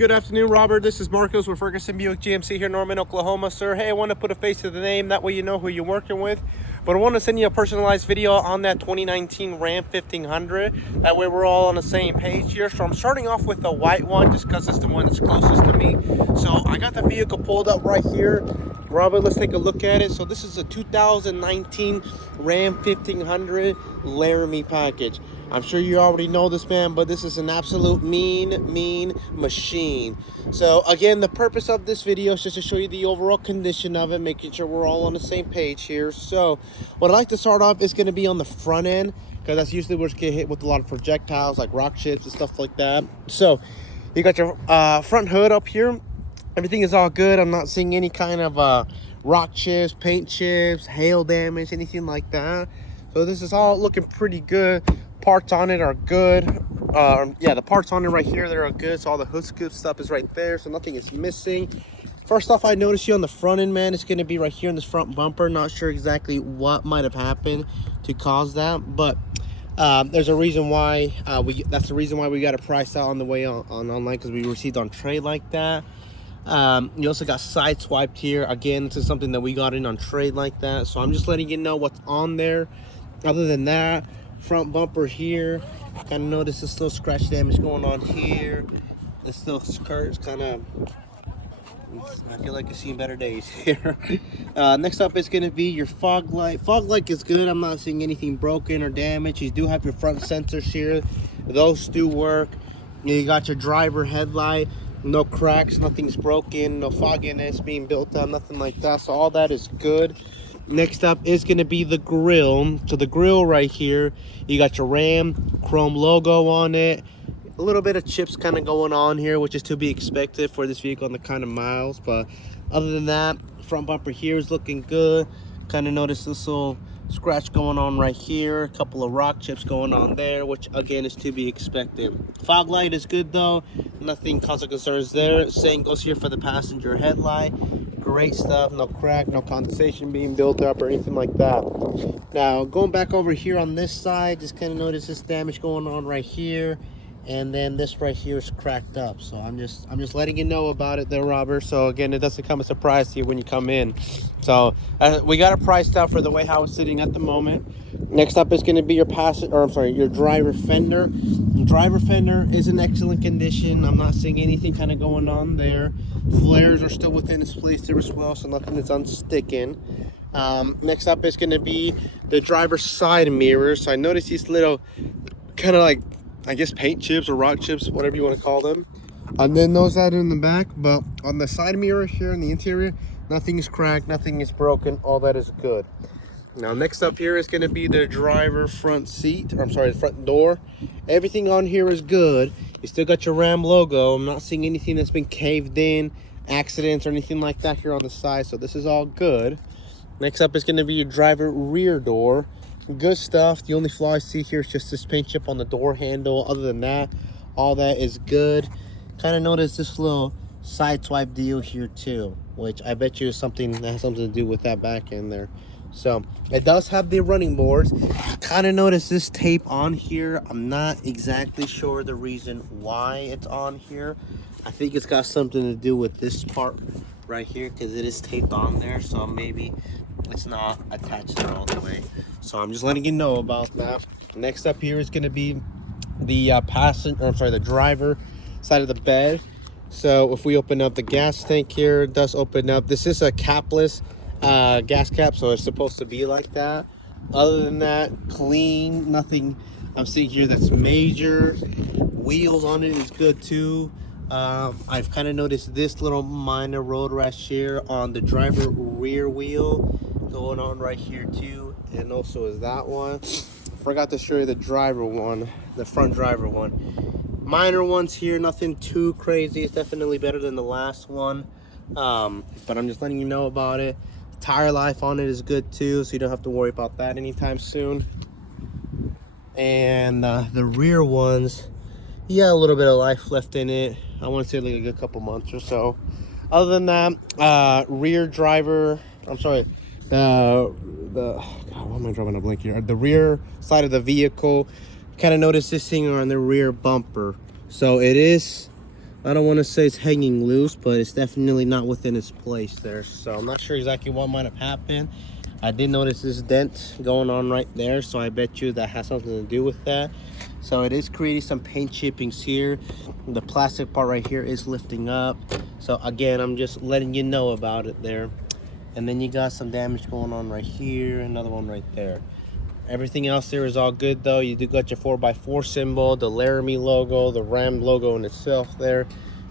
Good afternoon, Robert. This is Marcos with Ferguson Buick GMC here in Norman, Oklahoma. Sir, hey, I want to put a face to the name. That way you know who you're working with. But I want to send you a personalized video on that 2019 Ram 1500. That way we're all on the same page here. So I'm starting off with the white one just because it's the one that's closest to me. So I got the vehicle pulled up right here. Robert, let's take a look at it. So this is a 2019 Ram 1500 Laramie package. I'm sure you already know this, man, but this is an absolute mean machine. So again, the purpose of this video is just to show you the overall condition of it, making sure we're all on the same page here. So what I like to start off is going to be on the front end, because that's usually where it's get hit with a lot of projectiles like rock chips and stuff like that. So you got your front hood up here. Everything is all good. I'm not seeing any kind of rock chips, paint chips, hail damage, anything like that. So this is all looking pretty good. Parts on it are good. Yeah, the parts on it right here, they're good. So all the hood scoop stuff is right there, so nothing is missing. First off, I noticed you on the front end, man, it's going to be right here in this front bumper. Not sure exactly what might have happened to cause that, but there's a reason why. That's the reason why we got a price out on the way on online, because we received on trade like that. You also got side swiped here. Again, this is something that we got in on trade like that, so I'm just letting you know what's on there. Other than that, front bumper here, kind of notice this little scratch damage going on here. This little skirt is kind of, I feel like you've seen better days here. Next up is going to be your fog light. Fog light is good. I'm not seeing anything broken or damaged. You do have your front sensors here. Those do work. You got your driver headlight. No cracks, nothing's broken, no fogginess being built up, nothing like that. So all that is good. Next up is going to be the grill. So the grill right here, you got your Ram chrome logo on it. A little bit of chips kind of going on here, which is to be expected for this vehicle and the kind of miles. But other than that, front bumper here is looking good. Kind of notice this little scratch going on right here, a couple of rock chips going on there, which again is to be expected. Fog light is good though, nothing cause of concerns there. Same goes here for the passenger headlight. Great stuff, no crack, no condensation being built up or anything like that. Now going back over here on this side, just kind of notice this damage going on right here, and then this right here is cracked up. So I'm just letting you know about it there, Robert. So again, it doesn't come as a surprise to you when you come in. So we got it priced out for the way how it's sitting at the moment. Next up is going to be your your driver fender. The driver fender is in excellent condition. I'm not seeing anything kind of going on there. Flares are still within its place there as well, so nothing is unsticking. Next up is going to be the driver's side mirrors. So I noticed these little kind of like, I guess, paint chips or rock chips, whatever you want to call them. And then those out in the back, but on the side mirror here in the interior, nothing is cracked, nothing is broken, all that is good. Now next up here is going to be the driver front seat, or I'm sorry, the front door. Everything on here is good. You still got your Ram logo. I'm not seeing anything that's been caved in, accidents or anything like that here on the side, so this is all good. Next up is going to be your driver rear door. Good stuff. The only flaw I see here is just this paint chip on the door handle. Other than that, all that is good. Kind of notice this little side swipe deal here too, which I bet you is something that has something to do with that back end there. So it does have the running boards. Kind of notice this tape on here. I'm not exactly sure the reason why it's on here. I think it's got something to do with this part right here, because it is taped on there, so maybe it's not attached there all the way. So I'm just letting you know about that. Next up here is going to be the the driver side of the bed. So if we open up the gas tank here, it does open up. This is a capless gas cap, so it's supposed to be like that. Other than that, clean, nothing I'm seeing here that's major. Wheels on it is good too. I've kind of noticed this little minor road rash here on the driver rear wheel going on right here too, and also is that one. Forgot to show you the driver one, the front driver one. Minor ones here, nothing too crazy. It's definitely better than the last one, but I'm just letting you know about it. Tire life on it is good too, so you don't have to worry about that anytime soon. And the rear ones, yeah, a little bit of life left in it. I want to say like a good couple months or so. Other than that, rear driver, I'm sorry, God, why am I drawing a blank here? The rear side of the vehicle, kind of notice this thing on the rear bumper. So it is I don't want to say it's hanging loose, but it's definitely not within its place there. So I'm not sure exactly what might have happened. I did notice this dent going on right there, so I bet you that has something to do with that. So it is creating some paint chippings here. The plastic part right here is lifting up. So again, I'm just letting you know about it there. And then you got some damage going on right here, another one right there. Everything else there is all good though. You do got your 4x4 symbol, the Laramie logo, the Ram logo in itself there.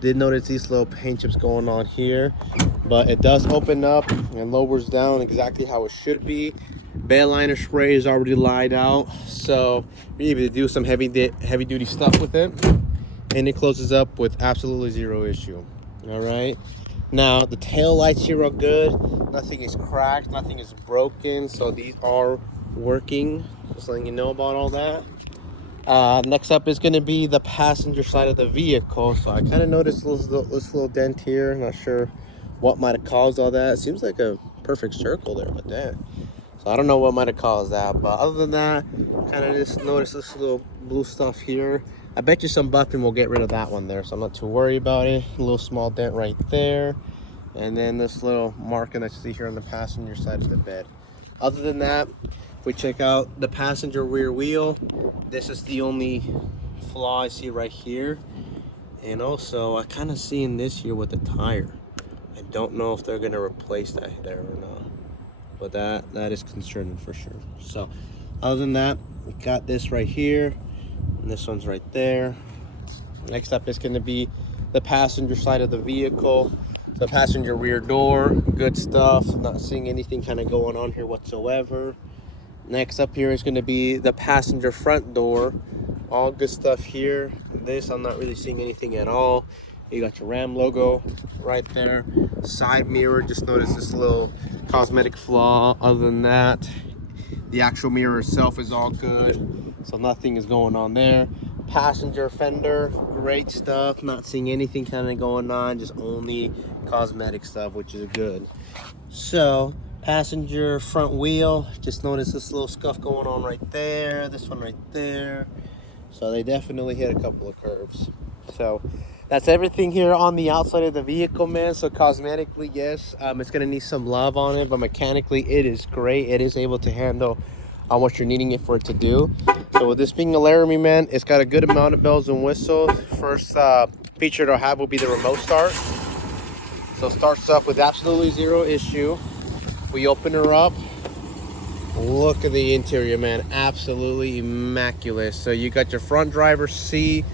Did notice these little paint chips going on here, but it does open up and lowers down exactly how it should be. Bed liner spray is already lied out, so you're able to do some heavy duty stuff with it, and it closes up with absolutely zero issue. All right. Now the tail lights here are good. Nothing is cracked, nothing is broken, so these are working. Just letting you know about all that. Next up is going to be the passenger side of the vehicle. So I kind of noticed this little dent here. Not sure what might have caused all that. It seems like a perfect circle there, but that. So I don't know what might have caused that. But other than that, kind of just noticed this little blue stuff here. I bet you some buffing will get rid of that one there, so I'm not too worried about it. A little small dent right there. And then this little marking that you see here on the passenger side of the bed. Other than that, if we check out the passenger rear wheel, this is the only flaw I see right here. And also, I kind of see in this here with the tire. I don't know if they're going to replace that there or not. But that is concerning for sure. So, other than that, we got this right here. And this one's right there. Next up is going to be the passenger side of the vehicle. The passenger rear door, good stuff. Not seeing anything kind of going on here whatsoever. Next up here is going to be the passenger front door. All good stuff here. This, I'm not really seeing anything at all. You got your Ram logo right there. Side mirror, just notice this little cosmetic flaw. Other than that, the actual mirror itself is all good. So nothing is going on there. Passenger fender, great stuff. Not seeing anything kind of going on, just only cosmetic stuff, which is good. So passenger front wheel, just notice this little scuff going on right there, this one right there. So they definitely hit a couple of curves. So that's everything here on the outside of the vehicle, man. So cosmetically, yes, it's gonna need some love on it, but mechanically it is great. It is able to handle what you're needing it for it to do. So with this being a Laramie, man, it's got a good amount of bells and whistles. First feature it'll have will be the remote start. So it starts up with absolutely zero issue. We open her up. Look at the interior, man. Absolutely immaculate. So you got your front driver's seat.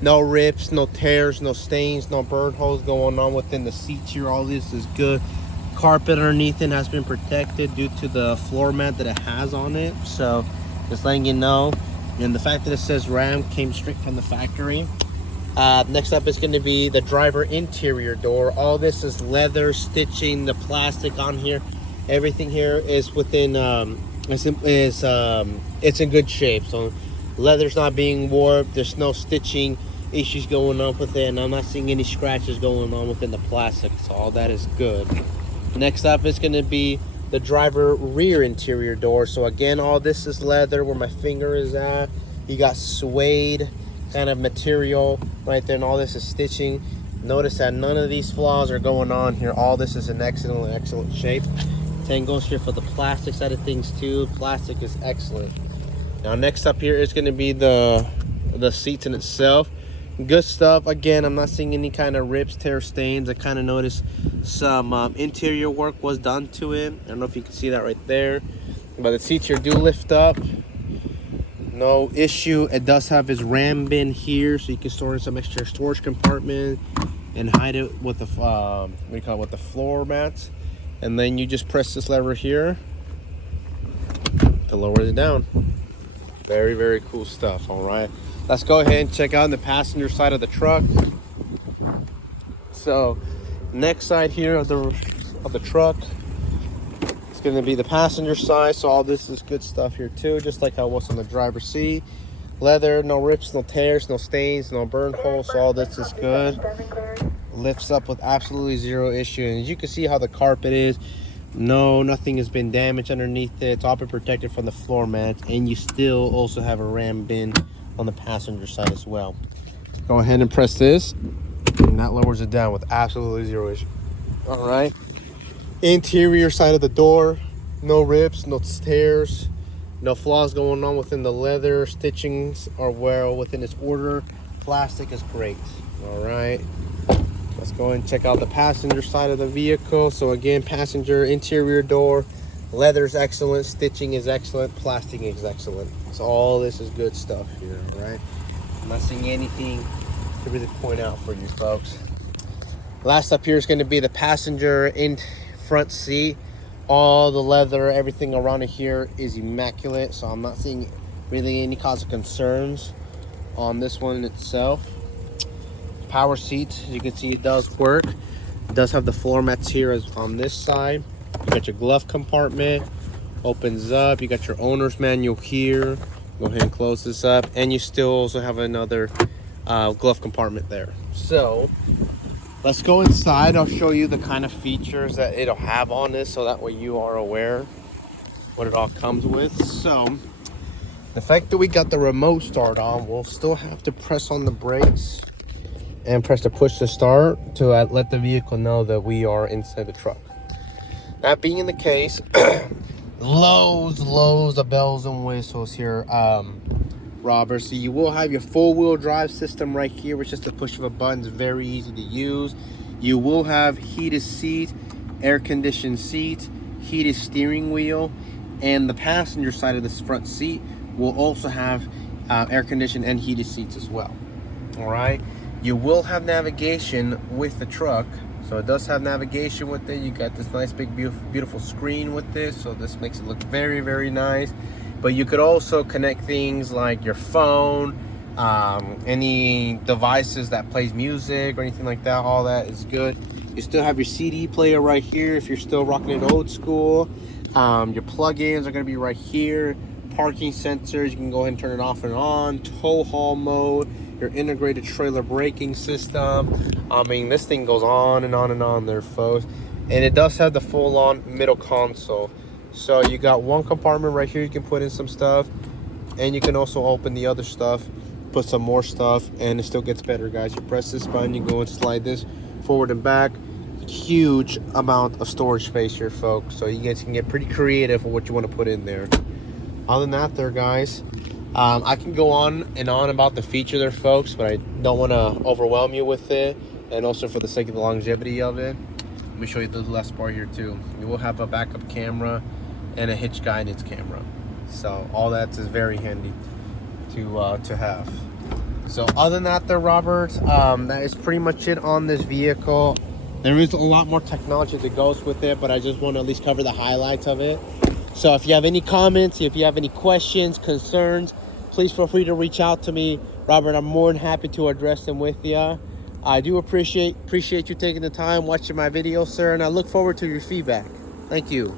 No rips, no tears, no stains, no burn holes going on within the seats here. All this is good. Carpet underneath it has been protected due to the floor mat that it has on it. So just letting you know. And the fact that it says Ram came straight from the factory. Next up is going to be the driver interior door. All this is leather stitching, the plastic on here. Everything here is within it's in good shape. So leather's not being warped. There's no stitching issues going on with it, and I'm not seeing any scratches going on within the plastic. So all that is good. Next up is going to be the driver rear interior door. So again, all this is leather where my finger is at. You got suede kind of material right there, and all this is stitching. Notice that none of these flaws are going on here. All this is in excellent shape. Same goes here for the plastic side of things too. Plastic is excellent. Now next up here is going to be the seats in itself. Good stuff. Again, I'm not seeing any kind of rips, tear, stains. I kind of noticed some interior work was done to it. I don't know if you can see that right there, but the seats here do lift up. No issue. It does have its Ram bin here, so you can store in some extra storage compartment and hide it with the with the floor mats. And then you just press this lever here to lower it down. Very, very cool stuff. All right, let's go ahead and check out the passenger side of the truck. So next side here of the truck, it's going to be the passenger side. So all this is good stuff here too, just like how it was on the driver's seat. Leather, no rips, no tears, no stains, no burn holes. So all this is good. Lifts up with absolutely zero issue, and as you can see how the carpet is, nothing has been damaged underneath it. It's all been protected from the floor mats, and you still also have a Ram bin on the passenger side as well. Go ahead and press this. and that lowers it down with absolutely zero issue. All right. Interior side of the door, no rips, no tears, no flaws going on within the leather. Stitchings are well within its order. Plastic is great. All right. Let's go and check out the passenger side of the vehicle. So again, passenger interior door, leather's excellent, stitching is excellent, plastic is excellent. So all this is good stuff here, all right? I'm not seeing anything to really point out for you folks. Last up here is going to be the passenger in front seat. All the leather, everything around it here is immaculate, so I'm not seeing really any cause of concerns on this one itself. Power seats, as you can see, it does work. It does have the floor mats here as on this side. You got your glove compartment, opens up. You got your owner's manual here. Go ahead and close this up, and you still also have another glove compartment there. So let's go inside. I'll show you the kind of features that it'll have on this, so that way you are aware what it all comes with. So the fact that we got the remote start on, we'll still have to press on the brakes and press the push to start to let the vehicle know that we are inside the truck. That being the case, loads of bells and whistles here, Robert. So you will have your four-wheel drive system right here, which is just the push of a button. It's very easy to use. You will have heated seat, air-conditioned seat, heated steering wheel, and the passenger side of this front seat will also have air-conditioned and heated seats as well. All right. You will have navigation with the truck, so it does have navigation with it. You got this nice big beautiful screen with this, so this makes it look very nice. But you could also connect things like your phone, any devices that plays music or anything like that. All that is good. You still have your CD player right here if you're still rocking it old school. Your plugins are going to be right here. Parking sensors, you can go ahead and turn it off and on. Tow haul mode, your integrated trailer braking system. I mean, this thing goes on and on and on there, folks. And it does have the full-on middle console. So you got one compartment right here you can put in some stuff, and you can also open the other stuff, put some more stuff, and it still gets better, guys. You press this button, you go and slide this forward and back. Huge amount of storage space here, folks. So you guys can get pretty creative with what you want to put in there. Other than that there, guys, I can go on and on about the feature there, folks, but I don't want to overwhelm you with it, and also for the sake of the longevity of it, let me show you the last part here too. You will have a backup camera and a hitch guidance camera, so all that is very handy to have. So other than that there, Robert, that is pretty much it on this vehicle. There is a lot more technology that goes with it, but I just want to at least cover the highlights of it. So if you have any comments, if you have any questions, concerns, please feel free to reach out to me, Robert. I'm more than happy to address them with you. I do appreciate you taking the time watching my video, sir, and I look forward to your feedback. Thank you.